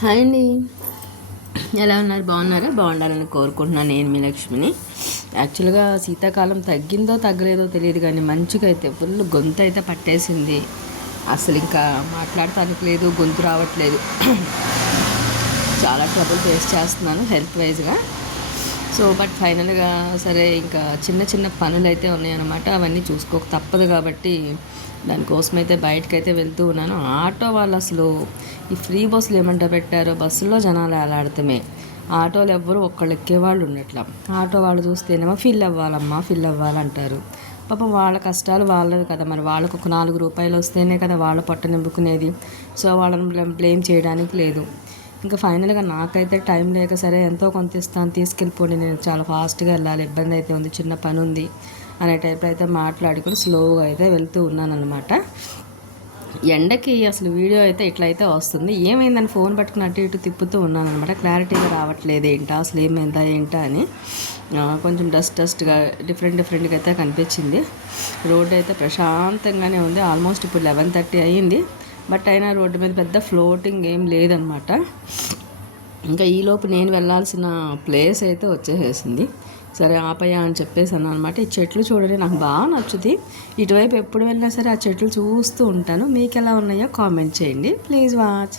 Hi అండి, ఎలా ఉన్నారు? బాగున్నారా? బాగుండాలని కోరుకుంటున్నాను. నేను మీ లక్ష్మిని. యాక్చువల్గా శీతాకాలం తగ్గిందో తగ్గలేదో తెలియదు, కానీ మంచిగా అయితే ఫుల్ గొంతు అయితే పట్టేసింది. అసలు ఇంకా మాట్లాడటానికి లేదు, గొంతు రావట్లేదు. చాలా ట్రబుల్ ఫేస్ చేస్తున్నాను హెల్త్ వైజ్గా. సో బట్ ఫైనల్గా సరే, ఇంకా చిన్న చిన్న పనులు అయితే ఉన్నాయన్నమాట. అవన్నీ చూసుకోక తప్పదు కాబట్టి దానికోసమైతే బయటకైతే వెళ్తూ ఉన్నాను. ఆటో వాళ్ళు అసలు ఈ ఫ్రీ బస్సులు ఏమంటా పెట్టారో, బస్సుల్లో జనాలు ఎలాడతామే. ఆటోలు ఎవ్వరు ఒక్కళ్ళు ఎక్కేవాళ్ళు ఉండట్లా. ఆటో వాళ్ళు చూస్తేనేమో ఫిల్ అవ్వాలమ్మా, ఫిల్ అవ్వాలంటారు. పాపం వాళ్ళ కష్టాలు వాళ్ళవి కదా, మరి వాళ్ళకు ఒక 4 రూపాయలు వస్తేనే కదా వాళ్ళ పొట్ట నింపుకునేది. సో వాళ్ళని బ్లేమ్ చేయడానికి లేదు. ఇంకా ఫైనల్గా నాకైతే టైం లేక సరే ఎంతో కొంత ఇస్తాను, తీసుకెళ్ళిపోండి, నేను చాలా ఫాస్ట్గా వెళ్ళాలి, ఇబ్బంది అయితే ఉంది, చిన్న పని ఉంది అనే టైప్లో అయితే మాట్లాడుకుని స్లోగా అయితే వెళ్తూ ఉన్నాను అనమాట. ఎండకి అసలు వీడియో అయితే ఇట్లయితే వస్తుంది. ఏమైందని ఫోన్ పట్టుకుని అటు ఇటు తిప్పుతూ ఉన్నాను అనమాట. క్లారిటీగా రావట్లేదు, ఏంటా అసలు ఏమైందా ఏంటా అని. కొంచెం డస్ట్గా డిఫరెంట్గా అయితే కనిపించింది. రోడ్డు అయితే ప్రశాంతంగానే ఉంది. ఆల్మోస్ట్ ఇప్పుడు 11:30 అయ్యింది. బట్ అయినా రోడ్డు మీద పెద్ద ఫ్లోటింగ్ ఏం లేదనమాట. ఇంకా ఈలోపు నేను వెళ్ళాల్సిన ప్లేస్ అయితే వచ్చేసేసింది. సరే ఆపయ్యా అని చెప్పేసాను అనమాట. ఈ చెట్లు చూడండి, నాకు బాగా నచ్చుతుంది. ఇటువైపు ఎప్పుడు వెళ్ళినా సరే ఆ చెట్లు చూస్తూ ఉంటాను. మీకు ఎలా ఉన్నాయో కామెంట్ చేయండి. Please watch.